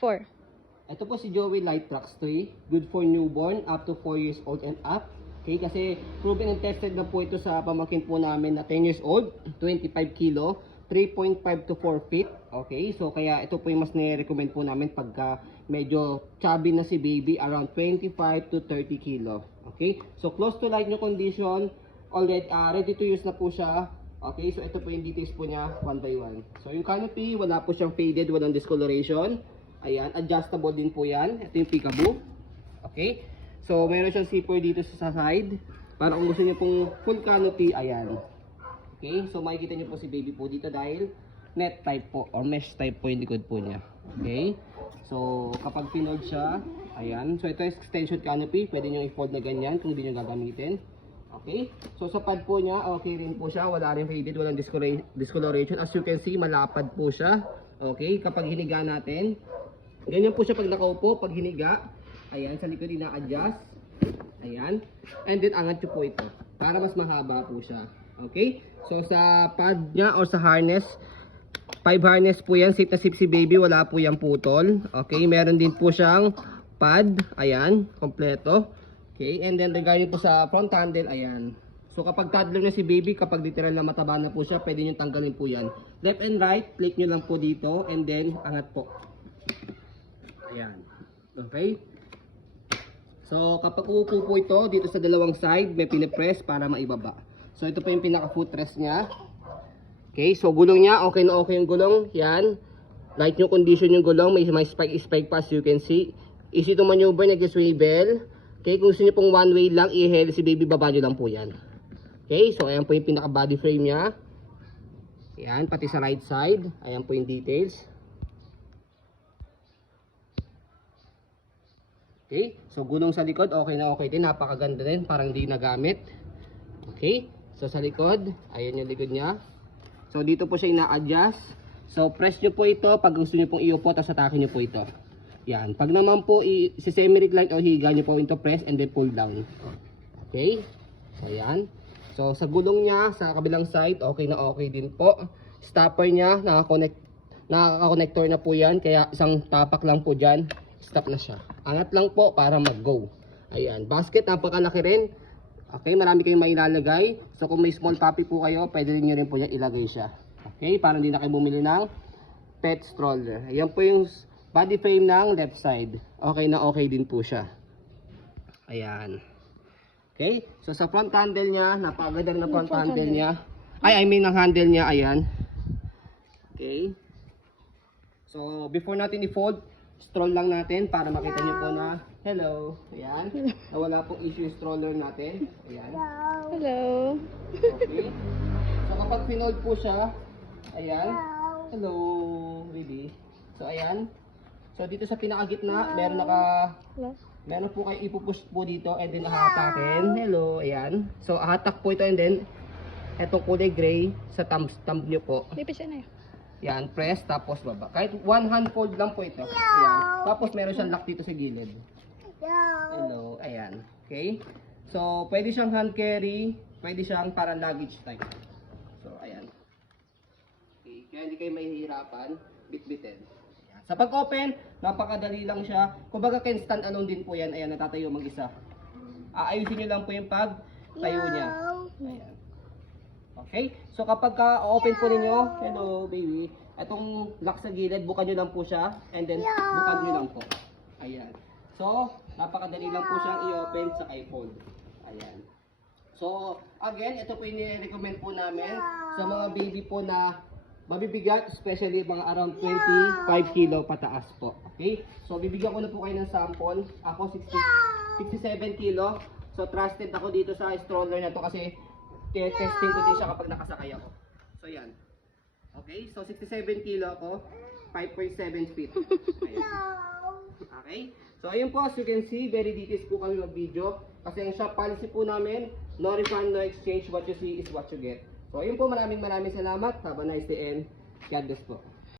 4. Ito po si Joey Light Trax 3. Good for newborn up to 4 years old and up. Okay, kasi proven and tested na po ito sa pamangkin po namin na 10 years old, 25 kilo, 3.5 to 4 feet. Okay, so kaya ito po yung mas nire-recommend po namin pagka medyo chubby na si baby, around 25 to 30 kilo. Okay, so close to light new condition, already ready to use na po siya. Okay, so ito po yung details po niya, one by one. So yung canopy, wala po siyang faded, walang discoloration. Ayan, adjustable din po yan. Ito yung peekaboo. Okay, so meron siyang zipper dito sa side. Para kung gusto niyo pong full canopy, ayan. Okay, so makikita niyo po si baby po dito dahil net type po or mesh type po yung likod po niya. Okay, so kapag pinold siya, ayan. So ito is extension canopy, pwede niyo i-fold na ganyan kung hindi niyo gagamitin. Okay, so sa pad po niya, okay rin po siya, wala rin faded, walang discoloration. As you can see, malapad po siya. Okay, kapag hiniga natin, ganyan po siya pag nakaupo, pag hiniga. Ayan, sa likod ina-adjust. Ayan, and then angat nyo po ito para mas mahaba po siya. Okay, so sa pad niya or sa harness, 5 harness po yan, safe na safe si baby, wala po yung putol. Okay, meron din po siyang pad, ayan, kompleto. Okay, and then regarding po sa front handle, ayan. So kapag toddler na si baby, kapag literal na mataba na po siya, pwede nyo tanggalin po yan. Left and right, click nyo lang po dito, and then angat po. Ayan, okay. So kapag uupo po ito, dito sa dalawang side, may pinipress para maibaba. So ito po yung pinaka footrest niya. Okay, so gulong niya, okay na okay yung gulong. Yan, light new condition yung gulong, may spike pa as you can see. Easy to maneuver, nag-swivel. Okay, kung gusto niyo pong one way lang, i-hell si baby, baba nyo lang po yan. Okay, so ayan po yung pinaka body frame niya. Ayan, pati sa right side, ayan po yung details. Okay, so gulong sa likod, okay na okay din, napakaganda din, parang hindi nagamit. Okay, so sa likod, ayan yung likod niya. So dito po siya ina-adjust. So press nyo po ito pag gusto nyo pong iupo, tapos atakin nyo po ito. Yan, pag naman po semi-recline o higa nyo po ito press and then pull down. Okay, so ayan. So sa gulong niya, sa kabilang side, okay na okay din po. Stopper niya, nakaka-connector na po yan, kaya isang tapak lang po dyan. Stop na siya. Angat lang po para mag-go. Ayan. Basket, napakalaki rin. Okay, marami kayong mailalagay. So kung may small puppy po kayo, pwede rin nyo rin po yan ilagay siya. Okay, para hindi na kayo bumili ng pet stroller. Ayan po yung body frame ng left side. Okay na okay din po siya. Ayan. Okay, so sa front handle niya, napakaganda rin na front handle niya. I mean ang handle niya, ayan. Okay. So before natin i-fold, stroll lang natin para makita nyo po na hello, ayan, nawala pong issue yung stroller natin, ayan. Hello. Okay, so kapag pinold po siya, ayan, hello baby, so ayan, so dito sa pinakagitna meron po kayo ipupush po dito and then hahatakin, hello, ayan, so hatak po ito and then etong kulay gray sa thumb nyo po. Lipi siya na yun. Yan, press, tapos baba. Kahit one hand fold lang po ito. Ayan. Tapos meron siyang lock dito sa gilid. Hello, ayan. Okay? So, pwede siyang hand carry, pwede siyang parang luggage type. So, ayan. Okay, kaya hindi kayo mahihirapan, bit-bitin. Ayan. Sa pag-open, napakadali lang siya. Kumbaga, can stand alone din po yan. Ayan, natatayo mag-isa. Aayusin nyo lang po yung pag-tayo niya. Ayan. Okay, so kapag ka-open po ninyo, hello baby, itong lock sa gilid, bukan nyo lang po siya, and then bukan nyo lang po. Ayan. So, napakadali lang po siyang i-open sa i-fold. Ayan. So, again, ito po yung nire-recommend po namin sa mga baby po na mabibigat, especially mga around 25 kilo pataas po. Okay, so bibigyan ko na po kayo ng sample. Ako 67 kilo. So, trusted ako dito sa stroller na to kasi testing ko din siya kapag nakasakay ako. So yan. Okay, so 67 kilo ako, 5.7 feet. Ayan. Okay, so ayun po, as you can see, very details po kami mag-video. Kasi ang shop policy po namin, no refund, no exchange, what you see is what you get. So ayun po, maraming salamat. Have a nice day and God bless po.